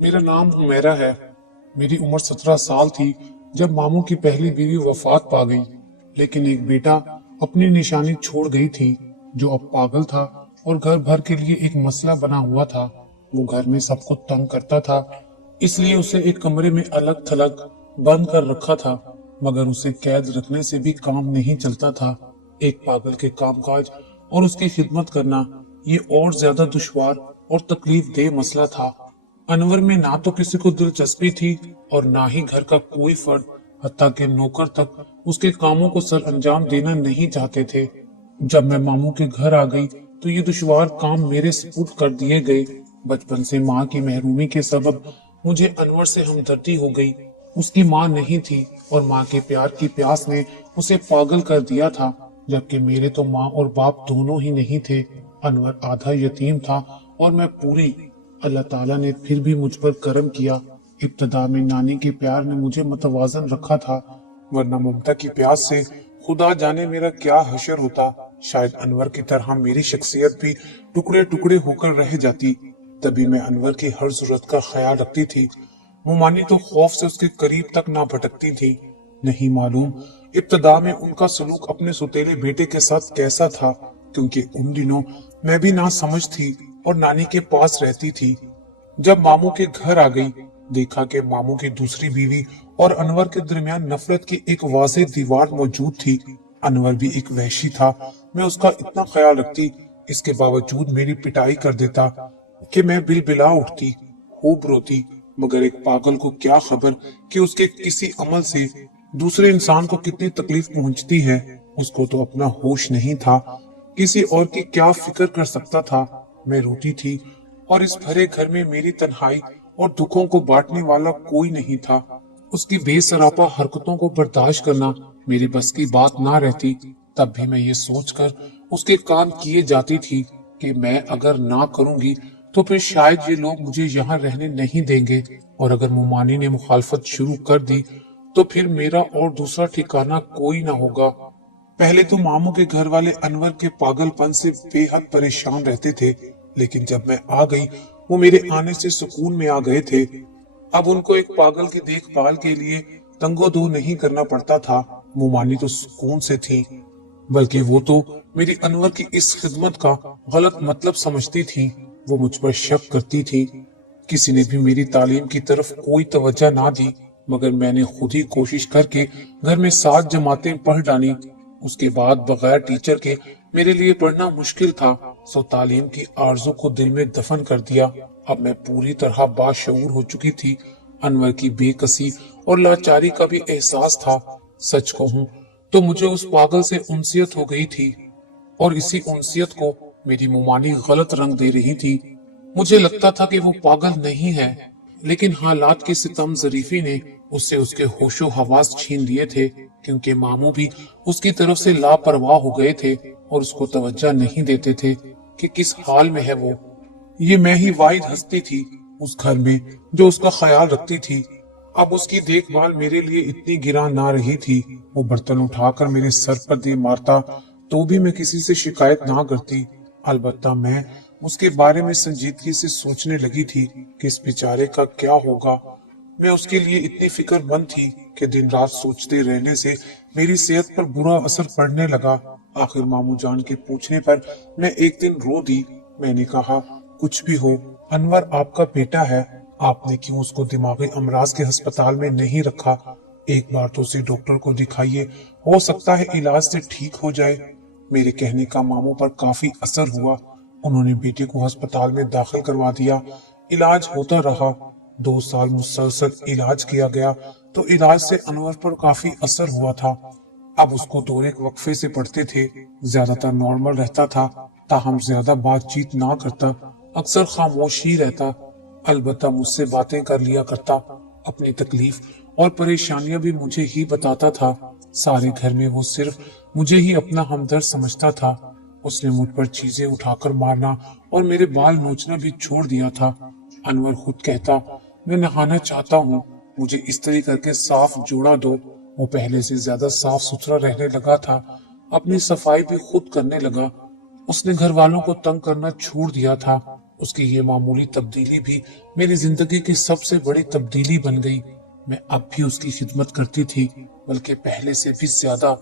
मेरा नाम उमेरा है। मेरी उम्र 17 साल थी जब मामू की पहली बीवी वफात पा गई। लेकिन एक बेटा अपनी निशानी छोड़ गई थी जो अब पागल था और घर भर के लिए एक मसला बना हुआ था। वो घर में सबको तंग करता था, इसलिए उसे एक कमरे में अलग थलग बंद कर रखा था। मगर उसे कैद रखने से भी काम नहीं चलता था। एक पागल के कामकाज और उसकी खिदमत करना ये और ज्यादा दुश्वार और तकलीफ देह मसला था। अनवर में ना तो किसी को दिलचस्पी थी और ना ही घर का कोई फर्द, हत्ता के नौकर तक उसके कामों को सर अंजाम देना नहीं चाहते थे। जब मैं मामू के घर आ गई तो ये दुश्वार काम मेरे सुपुर्द कर दिए गए। बचपन से माँ की महरूमी के सबब मुझे अनवर से हमदर्दी हो गई। उसकी माँ नहीं थी और माँ के प्यार की प्यास ने उसे पागल कर दिया था, जबकि मेरे तो माँ और बाप दोनों ही नहीं थे। अनवर आधा यतीम था और मैं पूरी। अल्लाह ताला ने फिर भी मुझ पर करम किया। इब्तदा में नानी के प्यार ने मुझे मतवाजन रखा था, वरना ममता की प्यास से खुदा जाने मेरा क्या हशर होता। शायद अनवर की तरह मेरी शख्सियत भी टुकड़े टुकड़े होकर रह जाती। तभी मैं अनवर की हर जरूरत का ख्याल रखती थी। मुमानी तो खौफ से उसके करीब तक ना भटकती थी। नहीं मालूम इब्तदा में उनका सलूक अपने सुतेले बेटे के साथ कैसा था, क्योंकि उन दिनों मैं भी ना समझ थी और नानी के पास रहती थी। जब मामू के घर आ गई, देखा कि मामू की दूसरी बीवी और अनवर के दरमियान नफरत की एक वाज़ेह दीवार मौजूद थी। अनवर भी एक वहशी था। मैं उसका इतना ख्याल रखती, इसके बावजूद मेरी पिटाई कर देता कि मैं बिलबिला उठती, खूब रोती। मगर एक पागल को क्या खबर कि उसके किसी अमल से दूसरे इंसान को कितनी तकलीफ पहुंचती है। उसको तो अपना होश नहीं था, किसी और की क्या फिक्र कर सकता था। मैं रोती थी और इस भरे घर में मेरी तन्हाई और दुखों को बांटने वाला कोई नहीं था। उसकी बेसरापा हरकतों को बर्दाश्त करना मेरी बस की बात ना रहती। तब भी मैं ये सोचकर उसके कान किए जाती थी कि मैं अगर ना करूंगी तो फिर शायद ये लोग मुझे यहाँ रहने नहीं देंगे, और अगर मुमानी ने मुखालफत शुरू कर दी तो फिर मेरा और दूसरा ठिकाना कोई ना होगा। पहले तो मामू के घर वाले अनवर के पागलपन से बेहद परेशान रहते थे, लेकिन जब मैं आ गई वो मेरे आने से सुकून में आ गए थे। अब उनको एक पागल की देखभाल के लिए तंगो दो नहीं करना पड़ता था। मुमानी तो सुकून से थी, बल्कि वो तो मेरी अनवर की इस खिदमत का गलत मतलब समझती थी। वो मुझ पर शक करती थी। किसी ने भी मेरी तालीम की तरफ कोई तवज्जो ना दी, मगर मैंने खुद ही कोशिश करके घर में 7 जमातें पढ़ डाली। उसके बाद बगैर टीचर के मेरे लिए पढ़ना मुश्किल था, सो तालीम की आरज़ू को दिल में दफन कर दिया। अब मैं पूरी तरह बाशऊर हो चुकी थी। अनवर की बेकसी और लाचारी का भी एहसास था। सच कहूं तो मुझे उस पागल से उनसियत हो गई थी, और इसी उनसियत को मेरी मुमानी गलत रंग दे रही थी। मुझे लगता था कि वो पागल नहीं है, लेकिन हालात की सितम जरीफी ने उससे उसके होशो हवास छीन लिए थे, क्योंकि मामू भी उसकी तरफ से लापरवाह हो गए थे और उसको तवज्जो नहीं देते थे कि किस हाल में है वो। ये मैं ही वाहिद हस्ती थी उस घर में जो उसका ख्याल रखती थी। अब उसकी देखभाल मेरे लिए इतनी गिरां ना रही थी। वो बर्तन उठाकर मेरे सर पर दे मारता तो भी मैं किसी से शिकायत ना करती। अलबत्ता मैं उसके बारे में संजीदगी से सोचने लगी थी कि इस बेचारे का क्या होगा। मैं उसके लिए इतनी फिक्रमंद थी कि दिन रात सोचते रहने से मेरी सेहत पर बुरा असर पड़ने लगा। आखिर मामू जान के पूछने पर मैं एक दिन रो दी। मैंने कहा, कुछ भी हो, अनवर आपका बेटा है। आपने क्यों उसको दिमागी अमराज के अस्पताल में नहीं रखा? एक बार तो उसे डॉक्टर को दिखाइए, हो सकता है इलाज से ठीक हो जाए। मेरे कहने का मामू पर काफी असर हुआ। उन्होंने बेटे को अस्पताल में दाखिल करवा दिया। इलाज होता रहा। 2 साल मुसलसल इलाज किया गया तो इलाज से अनवर पर काफी असर हुआ था। अब उसको दौरे वक्फे से पड़ते थे। ज्यादातर नॉर्मल रहता था, ताहम ज्यादा बातचीत ना करता, अक्सर खामोश ही रहता। अलबत्ता मुझसे बातें कर लिया करता। अपनी तकलीफ और परेशानियां भी मुझे ही बताता था। सारे घर में वो सिर्फ मुझे ही अपना हमदर्द समझता था। उसने मुझ पर चीजें उठाकर मारना और मेरे बाल नोचना भी छोड़ दिया था। अनवर खुद कहता, मैं नहाना चाहता हूँ, मुझे इस्त्री करके साफ जोड़ा दो। वो पहले से ज्यादा साफ सुथरा रहने लगा था। अपनी सफाई भी खुद करने लगा। उसने घर वालों को तंग करना छोड़ दिया था। उसकी ये मामूली तब्दीली भी मेरी जिंदगी की सबसे बड़ी तब्दीली बन गई। मैं अब भी उसकी खिदमत करती थी, बल्कि पहले से भी ज्यादा,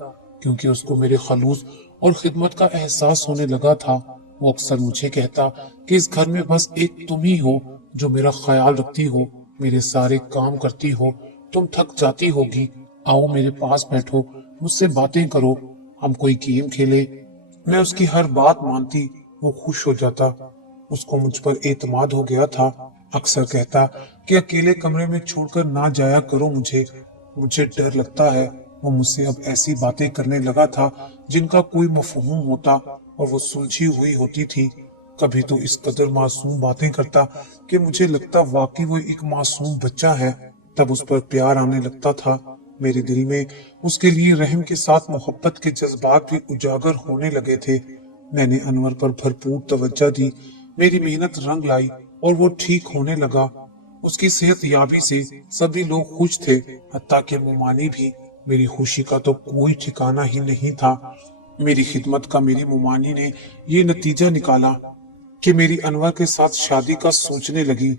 क्योंकि उसको मेरे खलूस और खिदमत का एहसास होने लगा था। वो अक्सर मुझे कहता कि इस घर में बस एक तुम ही हो जो मेरा ख्याल रखती हो, मेरे सारे काम करती हो। तुम थक जाती होगी, आओ मेरे पास बैठो, मुझसे बातें करो, हम कोई गेम खेले। मैं उसकी हर बात मानती, वो खुश हो जाता। उसको मुझ पर एतमाद हो गया था। अक्सर कहता कि अकेले कमरे में छोड़कर ना जाया करो मुझे, मुझे डर लगता है। वो मुझसे अब ऐसी बातें करने लगा था जिनका कोई मफहूम होता और वो सुलझी हुई होती थी। कभी तो इस कदर मासूम बातें करता कि मुझे लगता वाकई वो एक मासूम बच्चा है। तब उस पर प्यार आने लगता था। मेरे दिल में उसके लिए रहम के साथ मोहब्बत के जज्बात भी उजागर होने लगे थे। मैंने अनवर पर भरपूर तवज्जो दी, मेरी मेहनत रंग लाई और वो ठीक होने लगा। उसकी सेहत याबी से सभी लोग खुश थे, हत्ता कि मुमानी भी। मेरी खुशी का तो कोई ठिकाना ही नहीं था। मेरी खिदमत का मेरी मुमानी ने ये नतीजा निकाला कि मेरी अनवर के साथ शादी का सोचने लगी।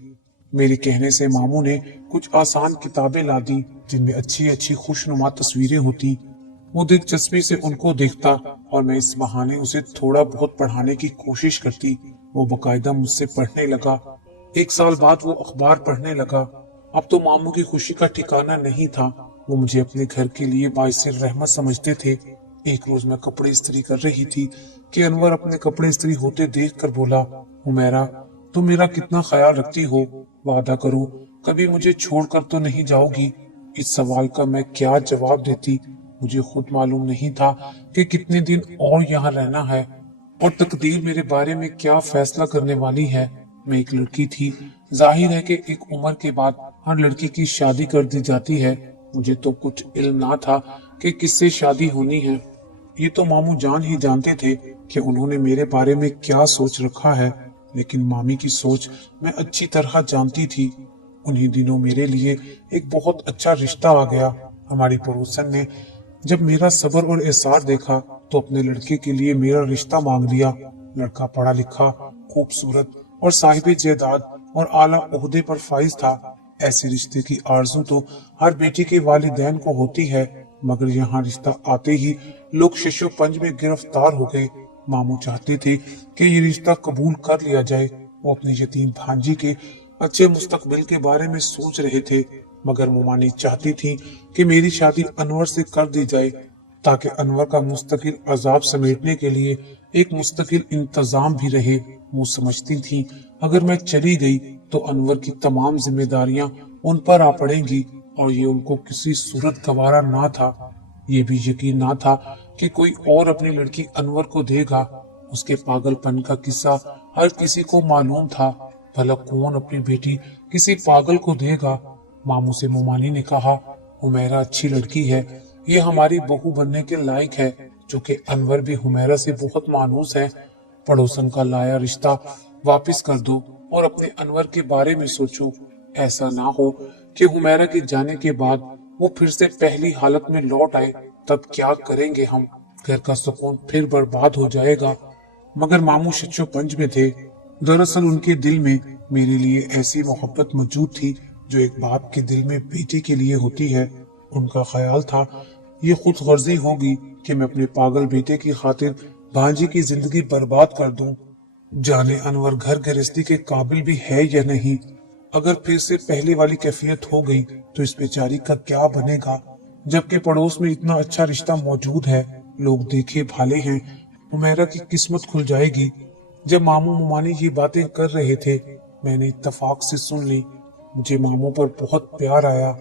मेरे कहने से मामू ने कुछ आसान किताबें ला दी जिनमें अच्छी अच्छी खुशनुमा तस्वीरें होती। वो दिलचस्पी से उनको देखता और मैं इस बहाने उसे थोड़ा बहुत पढ़ाने की कोशिश करती। वो बकायदा मुझसे पढ़ने लगा। एक साल बाद वो अखबार पढ़ने लगा। अब तो मामू की खुशी का ठिकाना नहीं था। वो मुझे अपने घर के लिए बाइस रहमत समझते थे। एक रोज मैं कपड़े इस्त्री कर रही थी कि अनवर अपने कपड़े इस्त्री होते देख कर बोला, हुमैरा तुम मेरा कितना ख्याल रखती हो, वादा करो कभी मुझे छोड़कर तो नहीं जाओगी। इस सवाल का मैं क्या जवाब देती। मुझे खुद मालूम नहीं था कि कितने दिन और यहाँ रहना है और तकदीर मेरे बारे में क्या फैसला करने वाली है। मैं एक लड़की थी। जाहिर है कि एक उम्र के बाद हर लड़की की शादी कर दी जाती है। मुझे तो कुछ इल्म ना था कि किससे शादी होनी है। ये तो मामू जान ही जानते थे कि उन्होंने मेरे बारे में क्या सोच रखा है, लेकिन मामी की सोच मैं अच्छी तरह जानती थी। उन्हीं दिनों मेरे लिए एक बहुत अच्छा रिश्ता आ गया। हमारी पड़ोसन ने जब मेरा सब्र और एसार देखा तो अपने लड़के के लिए मेरा रिश्ता मांग लिया। लड़का पढ़ा लिखा, खूबसूरत और साहिब जायदाद और आला ओहदे पर फाइज था। ऐसे रिश्ते की आरज़ू तो हर बेटी के वालिदैन को होती है, मगर यहाँ रिश्ता आते ही लोग शिशो पंज में गिरफ्तार हो गए। मामू चाहते थे कि ये रिश्ता कबूल कर लिया जाए। वो अपनी यतीम भांजी के अच्छे मुस्तकबिल के बारे में सोच रहे थे, मगर मुमानी चाहती थी कि मेरी शादी अनवर से कर दी जाए ताकि अनवर का मुस्तकिल अजाब समेटने के लिए एक मुस्तकिल इंतजाम भी रहे। वो समझती थी अगर मैं चली गई तो अनवर की तमाम जिम्मेदारियां उन पर आ पड़ेंगी और ये उनको किसी सूरत गवारा ना था। ये भी यकीन ना था कि कोई और अपनी लड़की अनवर को देगा। उसके पागलपन का किस्सा हर किसी को मालूम था। भला कौन अपनी बेटी किसी पागल को देगा। मामू से मुमानी ने कहा, हुमैरा अच्छी लड़की है, ये हमारी बहू बनने के लायक है, चूंकि अनवर भी हुमैरा से बहुत मानूस है। पड़ोसन का लाया रिश्ता वापस कर दो और अपने अनवर के बारे में सोचो। ऐसा ना हो कि हुमैरा के जाने के बाद वो फिर से पहली हालत में लौट आए, तब क्या करेंगे हम। घर का सुकून फिर बर्बाद हो जाएगा। मगर मामू शिक्षो पंच में थे। दरअसल उनके दिल में मेरे लिए ऐसी मोहब्बत मौजूद थी जो एक बाप के दिल में बेटी के लिए होती है। उनका ख्याल था ये खुद गर्जी होगी कि मैं अपने पागल बेटे की खातिर भांजी की जिंदगी बर्बाद कर दूं। जाने अनवर घर गृहस्थी के काबिल भी है या नहीं। अगर फिर से पहले वाली कैफियत हो गई तो इस बेचारी का क्या बनेगा, जबकि पड़ोस में इतना अच्छा रिश्ता मौजूद है, लोग देखे भाले हैं। उमेरा की किस्मत खुल जाएगी। जब मामू मुमानी ये बातें कर रहे थे, मैंने इत्तफाक से सुन ली। मुझे मामू पर बहुत प्यार आया।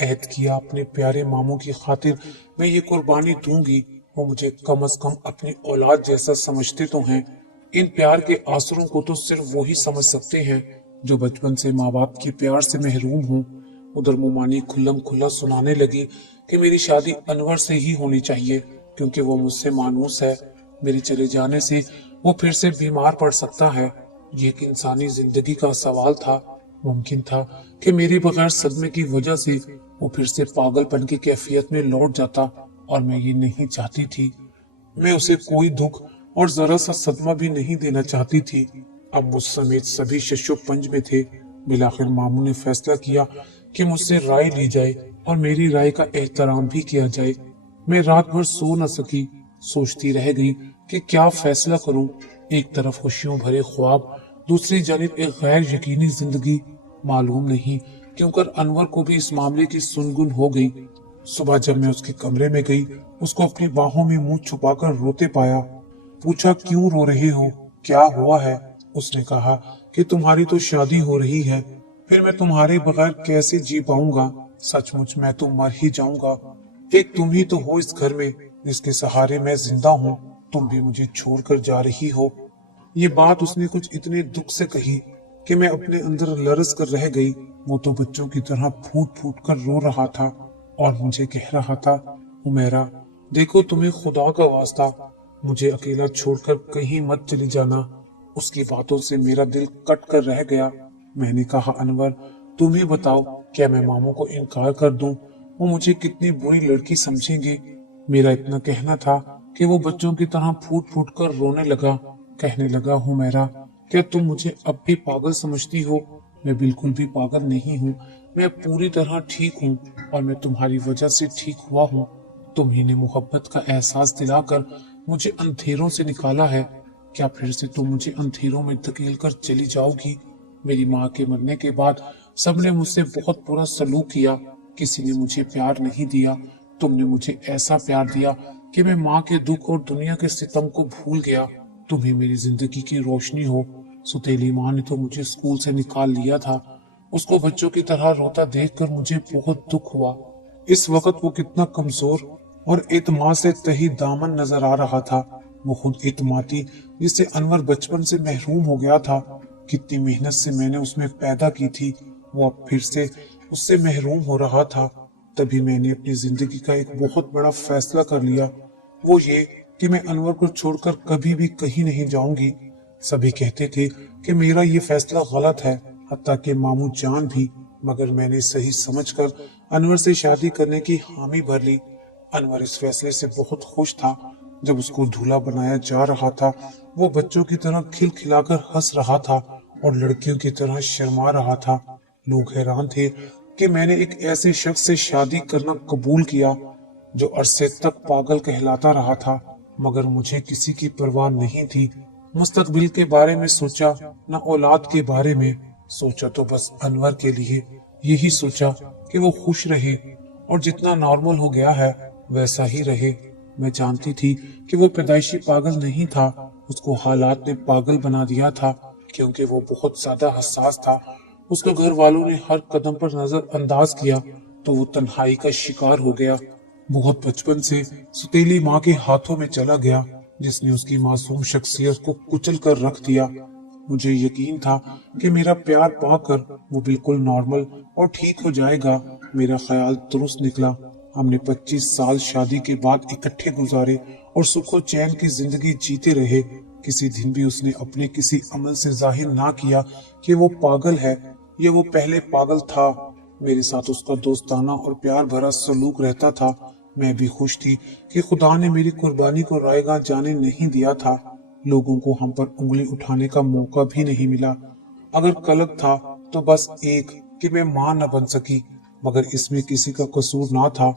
ऐद किया अपने प्यारे मामू की खातिर मैं ये कुर्बानी दूंगी। वो मुझे कम से कम अपनी औलाद जैसा समझते तो हैं। इन प्यार के आंसुओं को तो सिर्फ वही समझ सकते हैं जो बचपन से माँ बाप के प्यार से महरूम हूँ। उधर मुमानी खुल्लम खुल्ला सुनाने लगी कि मेरी शादी अनवर से ही होनी चाहिए क्योंकि वो मुझसे मानूस है। मेरे चले जाने से वो फिर से बीमार पड़ सकता है। ये एक इंसानी जिंदगी का सवाल था। मुमकिन था कि मेरे बगैर सदमे की वजह से वो फिर से पागलपन की कैफियत में लौट जाता और मैं ये नहीं चाहती थी। मैं उसे कोई दुख और जरा सा सदमा भी नहीं देना चाहती थी। अब मुझ समेत सभी शिष्य पंच में थे। बिलाखिर मामू ने फैसला किया कि मुझसे राय ली जाए और मेरी राय का एहतराम भी किया जाए। मैं रात भर सो न सकी, सोचती रह गई कि क्या फैसला करूं। एक तरफ खुशियों भरे ख्वाब, दूसरी जानिब एक गैर यकीनी जिंदगी। मालूम नहीं क्यों कर अनवर को भी इस मामले की सुनगुन हो गई। सुबह जब मैं उसके कमरे में गई, उसको अपनी बाहों में मुंह छुपाकर रोते पाया। पूछा, क्यों रो रहे हो, क्या हुआ है? उसने कहा कि तुम्हारी तो शादी हो रही है, फिर मैं तुम्हारे बगैर कैसे जी पाऊंगा। सचमुच मैं तो मर ही जाऊंगा। एक तुम ही तो हो इस घर में जिसके सहारे मैं जिंदा हूँ। तुम भी मुझे छोड़कर जा रही हो। ये बात उसने कुछ इतने दुख से कही कि मैं अपने अंदर लरस कर रह गई। वो तो बच्चों की तरह फूट फूट कर रो रहा था और मुझे कह रहा था, हुमैरा देखो, तुम्हें खुदा का वास्ता मुझे अकेला छोड़कर कहीं मत चली जाना। उसकी बातों से मेरा दिल कट कर रह गया। मैंने कहा, अनवर तुम ही बताओ, क्या मैं मामू को इनकार कर दूं? वो मुझे कितनी बुरी लड़की समझेंगे। मेरा इतना कहना था कि वो बच्चों की तरह फूट फूट कर रोने लगा। कहने लगा, हुमैरा क्या तुम मुझे अब भी पागल समझती हो? मैं बिल्कुल भी पागल नहीं हूँ। मैं पूरी तरह ठीक हूँ और मैं तुम्हारी वजह से ठीक हुआ हूँ। तुम्ही ने मोहब्बत का एहसास दिलाकर मुझे अंधेरों से निकाला है। क्या फिर से तुम मुझे अंधेरों में धकेल कर चली जाओगी? मेरी माँ के मरने के बाद सबने मुझसे बहुत बुरा सलूक किया। किसी ने मुझे प्यार नहीं दिया। तुमने मुझे ऐसा प्यार दिया कि मैं माँ के दुख और दुनिया के सितम को भूल गया। तुम ही मेरी जिंदगी की रोशनी हो। सुतेली माँ ने तो मुझे स्कूल से निकाल लिया था। उसको बच्चों की तरह रोता देखकर मुझे बहुत दुख हुआ। इस वक्त वो कितना कमजोर और एतमाद से तही दामन नजर आ रहा था। वो खुद एतमादी जिससे अनवर बचपन से महरूम हो गया था। कितनी मेहनत से मैंने उसमें पैदा की थी, वो अब फिर से उससे महरूम हो रहा था। तभी मैंने अपनी जिंदगी का एक बहुत बड़ा फैसला कर लिया, वो ये कि मैं अनवर को छोड़कर कभी भी कहीं नहीं जाऊंगी। सभी कहते थे कि मेरा ये फैसला गलत है, हत्ता कि मामू जान भी, मगर मैंने सही समझकर अनवर से शादी करने की हामी भर ली। अनवर इस फैसले से बहुत खुश था। जब उसको दूल्हा बनाया जा रहा था, वो बच्चों की तरह खिलखिलाकर हंस रहा था और लड़कियों की तरह शर्मा रहा था। लोग हैरान थे कि मैंने एक ऐसे शख्स से शादी करना कबूल किया जो अरसे तक पागल कहलाता रहा था, मगर मुझे किसी की परवाह नहीं थी। मुस्तकबिल के बारे में सोचा, न औलाद के बारे में सोचा, तो बस अनवर के लिए यही सोचा कि वो खुश रहे और जितना नॉर्मल हो गया है वैसा ही रहे। मैं जानती थी कि वो पैदाइशी पागल नहीं था, उसको हालात ने पागल बना दिया था, क्योंकि वो बहुत ज्यादा हसास था। उसके घर वालों ने हर कदम पर नजर अंदाज किया तो वो तन्हाई का शिकार हो गया। बहुत बचपन से सुतीली माँ के हाथों में चला गया, जिसने उसकी मासूम शख्सियत को कुचल कर रख दिया। मुझे यकीन था कि मेरा प्यार पाकर वो बिल्कुल नॉर्मल और ठीक हो जाएगा। मेरा ख्याल दुरुस्त निकला। हमने 25 साल शादी के बाद इकट्ठे गुजारे और सुखो चैन की जिंदगी जीते रहे। किसी दिन भी उसने अपने किसी अमल से जाहिर ना किया कि वो पागल है या वो पहले पागल था। मेरे साथ उसका दोस्ताना और प्यार भरा सलूक रहता था। मैं भी खुश थी कि खुदा ने मेरी कुर्बानी को रायगा जाने नहीं दिया था। लोगों को हम पर उंगली उठाने का मौका भी नहीं मिला। अगर कलंक था तो बस एक कि मैं मां न बन सकी, मगर इसमें किसी का कसूर ना था।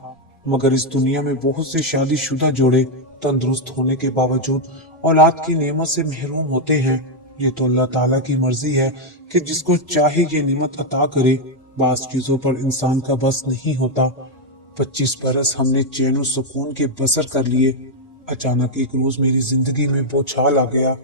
मगर इस दुनिया में बहुत से शादीशुदा जोड़े तंदुरुस्त होने के बावजूद औलाद की नेमत से महरूम होते हैं। ये तो अल्लाह ताला की मर्जी है कि जिसको चाहे ये नेमत अता करे। बास चीजों पर इंसान का बस नहीं होता। 25 बरस हमने चैन सुकून के बसर कर लिए। अचानक एक रोज मेरी जिंदगी में बौछार आ गया।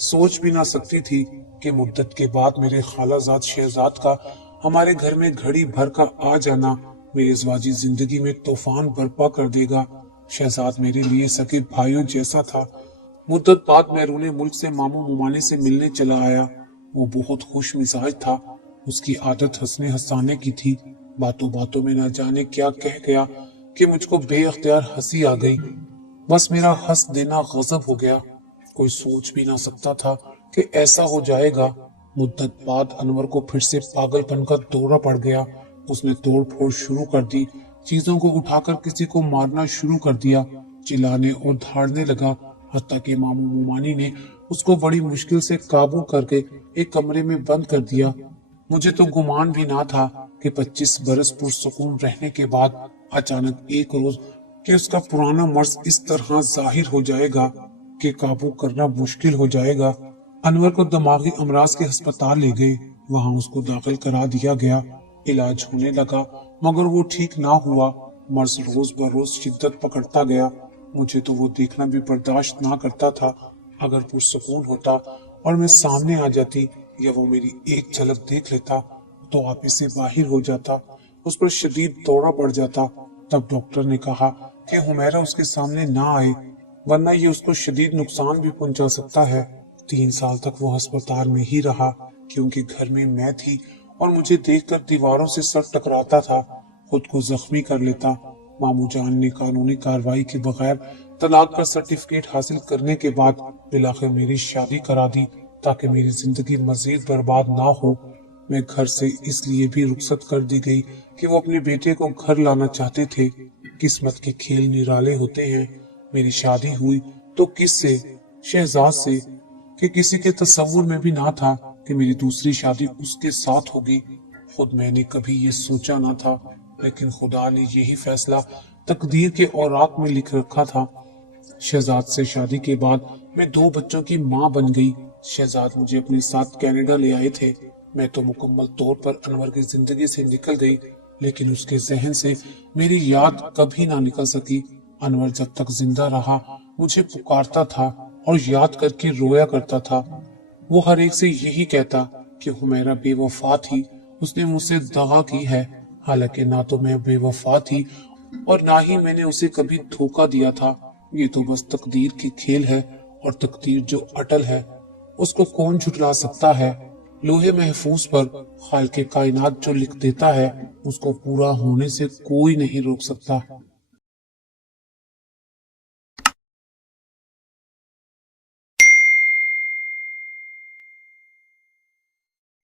सोच भी ना सकती थी कि मुद्दत के बाद मेरे खालाजाद शहजाद का हमारे घर में घड़ी भर का आ जाना मेरी ज़वाजी जिंदगी में तूफान बर्पा कर देगा। शहजाद मेरे लिए सके भाइयों जैसा था। मुद्दत बाद बैरून मुल्क से मामू मुमाने से मिलने चला आया। वो बहुत खुश मिजाज था। उसकी आदत हंसने हंसाने की थी। बातों बातों में न जाने क्या कह गया कि मुझको बेअख्तियार हंसी आ गई। बस मेरा हंस देना गजब हो गया। कोई सोच भी ना सकता था कि ऐसा हो जाएगा। मुद्दत बाद अनवर को फिर से पागलपन का दौरा पड़ गया। उसने तोड़ फोड़ शुरू कर दी। चीजों को उठाकर किसी को मारना शुरू कर दिया। चिल्लाने और धाड़ने लगा। हत्ता कि मामू मोमानी ने उसको बड़ी मुश्किल से काबू करके एक कमरे में बंद कर दिया। मुझे तो गुमान भी ना था कि 25 बरस पुरसुकून रहने के बाद अचानक एक रोज कि उसका पुराना मर्ज इस तरह जाहिर हो जाएगा कि काबू करना मुश्किल हो जाएगा। अनवर को दिमागी अमराज के अस्पताल ले गए। वहां उसको दाखिल करा दिया गया। इलाज होने लगा मगर वो ठीक ना हुआ। मर्ज रोज बरोज शिद्दत पकड़ता गया। मुझे तो वो देखना भी बर्दाश्त ना करता था। अगर पुरसुकून होता और मैं सामने आ जाती या वो मेरी एक झलक देख लेता तो आप से बाहर हो जाता, उस पर शदीद दौरा पड़ जाता। तब डॉक्टर ने कहा कि हुमैरा उसके सामने ना आए वरना ये उसको शदीद नुकसान भी पहुंचा सकता है। 3 साल तक वो अस्पताल में ही रहा क्योंकि घर में मैं थी और मुझे देखकर दीवारों से सर टकराता था, खुद को जख्मी कर लेता। मामू जान ने कानूनी कार्रवाई के बगैर तलाक का सर्टिफिकेट हासिल करने के बाद बिलाखिर मेरी शादी करा दी ताकि मेरी जिंदगी मजीद बर्बाद ना हो। मैं घर से इसलिए भी रुखसत कर दी गई कि वो अपने बेटे को घर लाना चाहते थे। किस्मत के खेल निराले होते हैं। मेरी शादी हुई तो किससे? शहजाद से, कि किसी के तस्वुर में भी ना था कि मेरी दूसरी शादी उसके साथ होगी। खुद मैंने कभी ये सोचा ना था, लेकिन खुदा ने यही फैसला तकदीर के औरात में लिख रखा था। शहजाद से शादी के बाद मैं 2 बच्चों की माँ बन गई। शहजाद मुझे अपने साथ कनाडा ले आए थे। मैं तो मुकम्मल तौर पर अनवर की जिंदगी से निकल गई, लेकिन उसके जहन से मेरी याद कभी ना निकल सकी। अनवर जब तक जिंदा रहा मुझे पुकारता था और याद करके रोया करता था। वो हर एक से यही कहता कि हुमैरा बेवफा थी, उसने मुझसे दगा की है। हालांकि ना तो मैं बेवफा थी और ना ही मैंने उसे कभी धोखा दिया था। ये तो बस तकदीर की खेल है और तकदीर जो अटल है उसको कौन झुठला सकता है। लोहे महफूज पर खालिक कायनात जो लिख देता है उसको पूरा होने से कोई नहीं रोक सकता।